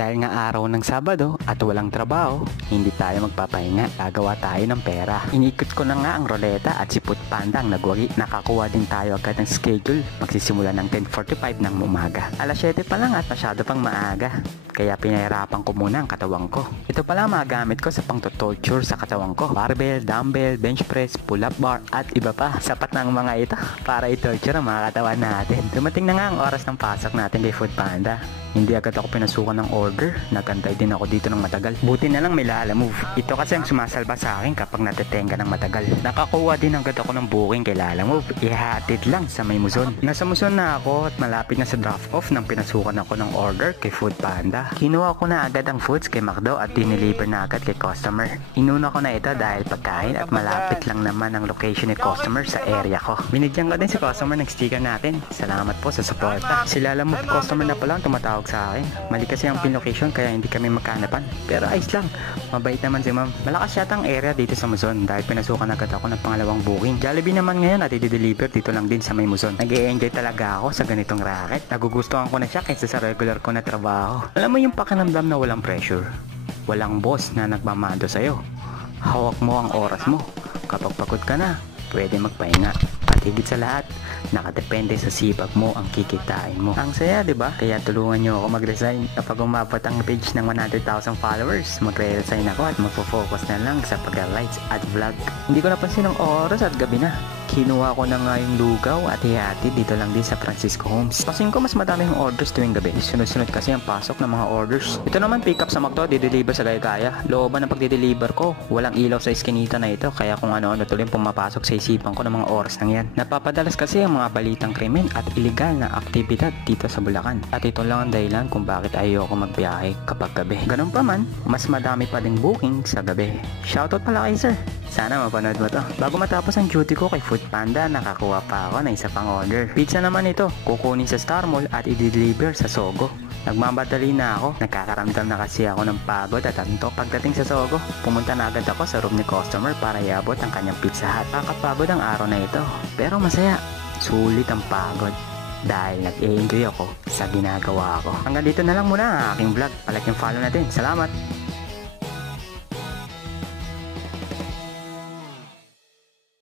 Dahil nga araw ng Sabado at walang trabaho, hindi tayo magpapahinga, gagawa tayo ng pera. Inikot ko na nga ang roleta at si Foodpanda ang nagwagi. Nakakuha din tayo agad ng schedule, magsisimula ng 10:45 ng umaga. Alas 7 pa lang at masyado pang maaga, kaya pinahirapan ko muna ang katawan ko. Ito pala ang mga gamit ko sa pang-torture sa katawan ko: barbell, dumbbell, bench press, pull-up bar at iba pa. Sapat na ang mga ito para i-torture ang mga katawan natin. Dumating na nga ang oras ng pasok natin kay Foodpanda. Hindi agad ako pinasukan ng order, nagantay din ako dito ng matagal. Buti na lang may Lalamove. Ito kasi ang sumasalba sa akin kapag natetenga ng matagal. Nakakuha din agad ako ng booking kay Lalamove. Ihahatid lang sa may Muson. Nasa Muson na ako at malapit na sa drop off nang pinasukan ako ng order kay Foodpanda. Kinuha ko na agad ang foods kay McDo at dineliver na agad kay customer. Inuna ko na ito dahil pagkain at malapit lang naman ang location ni customer sa area ko. Binigyan ko din si customer ng sticker natin. Salamat po sa suporta. Si Lalamove customer na pala ang tumatawag sa akin. Mali kasi ang pin location kaya hindi kami magkahanapan. Pero ayos lang. Mabait naman si ma'am. Malakas yata ang area dito sa Muson dahil pinasukan agad ako ng pangalawang booking. Jollibee naman ngayon at i-deliver dito lang din sa may Muson. Nag-e-enjoy talaga ako sa ganitong racket. Nagugustuhan ko na siya kaysa sa regular ko na trabaho. Alam mo yung pakiramdam na walang pressure. Walang boss na nagmamando sa'yo. Hawak mo ang oras mo. Kapag pagod ka na, pwede magpahinga. At higit sa lahat, nakadepende sa sipag mo ang kikitain mo. Ang saya, di ba? Kaya tulungan nyo ako mag-resign. Kapag umabot ang page ng 100,000 followers, magre-resign ako at magpo-focus na lang sa pag-lights at vlog. Hindi ko napansin ang oras at gabi na. Kinuha ko na nga yung lugaw at hihatid dito lang din sa Francisco Homes. Pasin ko mas madami yung orders tuwing gabi. Sunod-sunod kasi ang pasok ng mga orders. Ito naman pick up sa McDo, di-deliver sa Gaya-Gaya. Looban ng pagdi-deliver ko, walang ilaw sa iskinita na ito, kaya kung ano-ano tuloy pumapasok sa isipan ko ng mga oras nang yan. Napapadalas kasi ang mga balitang krimen at iligal na aktibidad dito sa Bulacan. At ito lang ang dahilan kung bakit ayoko magbiyahe kapag gabi. Ganun pa man, mas madami pa ding booking sa gabi. Shoutout pala kay sir. Sana mapanood mo to. Bago matapos ang duty ko kay Foodpanda, nakakuha pa ako ng isa pang order. Pizza naman ito, kukunin sa Star Mall at i-deliver sa Sogo. Nagmamadali na ako, nagkakaramdam na kasi ako ng pagod at antok. Pagdating sa Sogo, pumunta na agad ako sa room ni customer para iabot ang kanyang Pizza Hut. Nakakapagod ang araw na ito, pero masaya. Sulit ang pagod dahil nag-e-enjoy ako sa ginagawa ko. Hanggang dito na lang muna ang aking vlog. Palike yung follow natin. Salamat!